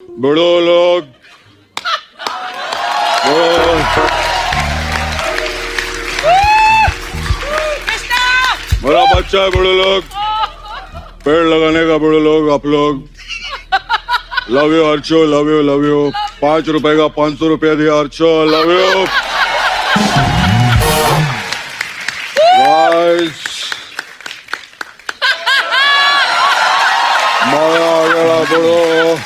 बड़ो लोग बड़ा बच्चा है। बड़े लोग पेड़ लगाने का, बड़े लोग आप लोग लव यू अर्चो, लव यू 5 रुपए का 500 रुपया दिया अर्चो, लव यू गाइस। माया आ गया बड़ो।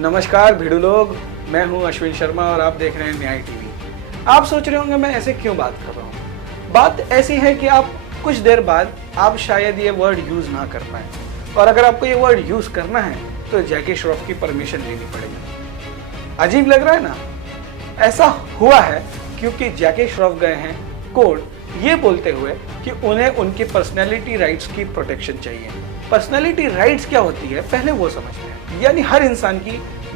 नमस्कार भिड़ू लोग, मैं हूं अश्विन शर्मा और आप देख रहे हैं न्याय टीवी। आप सोच रहे होंगे मैं ऐसे क्यों बात कर रहा हूं। बात ऐसी है कि आप कुछ देर बाद आप शायद ये वर्ड यूज ना कर पाए, और अगर आपको ये वर्ड यूज करना है तो जैकी श्रॉफ की परमिशन लेनी पड़ेगी। अजीब लग रहा है ना? ऐसा हुआ है क्योंकि जैकी श्रॉफ गए हैं कोर्ट ये बोलते हुए कि उन्हें उनकी पर्सनैलिटी राइट्स की प्रोटेक्शन चाहिए। पर्सनैलिटी राइट्स क्या होती है पहले वो समझते हैं। यानी हर इंसान की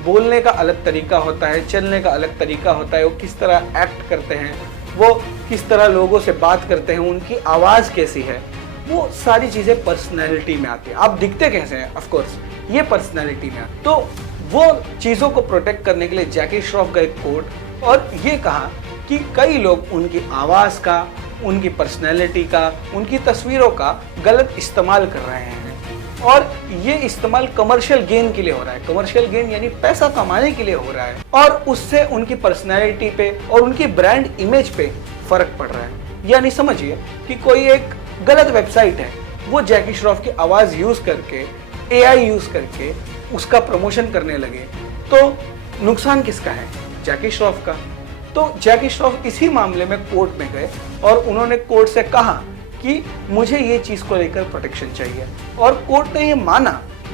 बोलने का अलग तरीका होता है, चलने का अलग तरीका होता है, वो किस तरह एक्ट करते हैं, वो किस तरह लोगों से बात करते हैं, उनकी आवाज़ कैसी है, वो सारी चीज़ें पर्सनैलिटी में आती है। आप दिखते कैसे हैं, ऑफ कोर्स ये पर्सनैलिटी में आती है। तो वो चीज़ों को प्रोटेक्ट करने के लिए जैकी श्रॉफ गए कोर्ट और ये कहा कि कई लोग उनकी आवाज़ का, उनकी पर्सनैलिटी का, उनकी तस्वीरों का गलत इस्तेमाल कर रहे हैं और ये इस्तेमाल कमर्शियल गेन के लिए हो रहा है। कमर्शियल गेन यानी पैसा कमाने के लिए हो रहा है और उससे उनकी पर्सनैलिटी पे और उनकी ब्रांड इमेज पे फर्क पड़ रहा है। यानी समझिए कि कोई एक गलत वेबसाइट है, वो जैकी श्रॉफ की आवाज़ यूज़ करके, एआई यूज़ करके उसका प्रमोशन करने लगे तो नुकसान किसका है? जैकी श्रॉफ का। तो जैकी श्रॉफ इसी मामले में कोर्ट में गए और उन्होंने कोर्ट से कहा कि मुझे ये चीज़ को लेकर प्रोटेक्शन चाहिए, और कोर्ट ने ये माना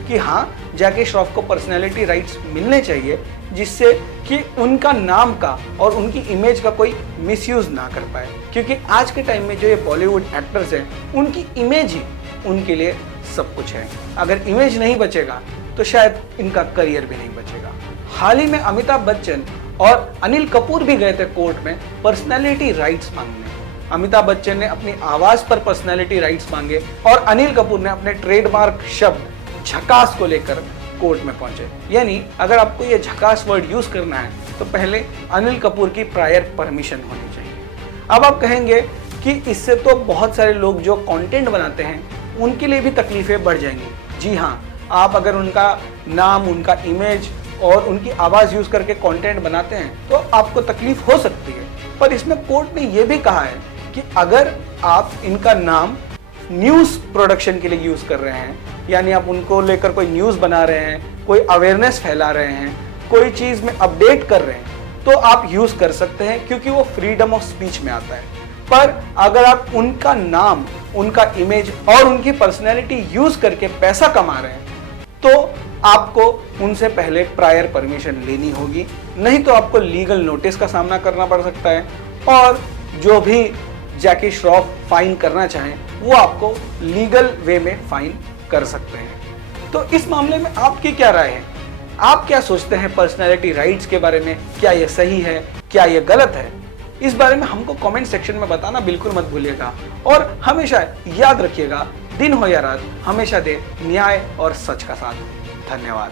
कि हाँ जैकी श्रॉफ को पर्सनैलिटी राइट्स मिलने चाहिए जिससे कि उनका नाम का और उनकी इमेज का कोई मिसयूज ना कर पाए। क्योंकि आज के टाइम में जो ये बॉलीवुड एक्टर्स हैं उनकी इमेज ही उनके लिए सब कुछ है। अगर इमेज नहीं बचेगा तो शायद इनका करियर भी नहीं बचेगा। हाल ही में अमिताभ बच्चन और अनिल कपूर भी गए थे कोर्ट में पर्सनैलिटी राइट्स मांगने। अमिताभ बच्चन ने अपनी आवाज पर पर्सनैलिटी राइट्स मांगे और अनिल कपूर ने अपने ट्रेडमार्क शब्द झकास को लेकर कोर्ट में पहुंचे। यानी अगर आपको ये झकास वर्ड यूज करना है तो पहले अनिल कपूर की प्रायर परमिशन होनी चाहिए। अब आप कहेंगे कि इससे तो बहुत सारे लोग जो कंटेंट बनाते हैं उनके लिए भी तकलीफें बढ़ जाएंगी। जी हाँ, आप अगर उनका नाम, उनका इमेज और उनकी आवाज यूज करके कंटेंट बनाते हैं तो आपको तकलीफ हो सकती है। पर इसमें कोर्ट ने यह भी कहा है कि अगर आप इनका नाम न्यूज़ प्रोडक्शन के लिए यूज़ कर रहे हैं, यानी आप उनको लेकर कोई न्यूज़ बना रहे हैं, कोई अवेयरनेस फैला रहे हैं, कोई चीज़ में अपडेट कर रहे हैं, तो आप यूज़ कर सकते हैं क्योंकि वो फ्रीडम ऑफ स्पीच में आता है। पर अगर आप उनका नाम, उनका इमेज और उनकी पर्सनैलिटी यूज़ करके पैसा कमा रहे हैं तो आपको उनसे पहले प्रायर परमिशन लेनी होगी, नहीं तो आपको लीगल नोटिस का सामना करना पड़ सकता है और जो भी जैकी श्रॉफ फाइन करना चाहें वो आपको लीगल वे में फाइन कर सकते हैं। तो इस मामले में आपकी क्या राय है? आप क्या सोचते हैं पर्सनैलिटी राइट्स के बारे में? क्या ये सही है, क्या ये गलत है? इस बारे में हमको कमेंट सेक्शन में बताना बिल्कुल मत भूलिएगा और हमेशा याद रखिएगा, दिन हो या रात हमेशा दे न्याय और सच का साथ। धन्यवाद।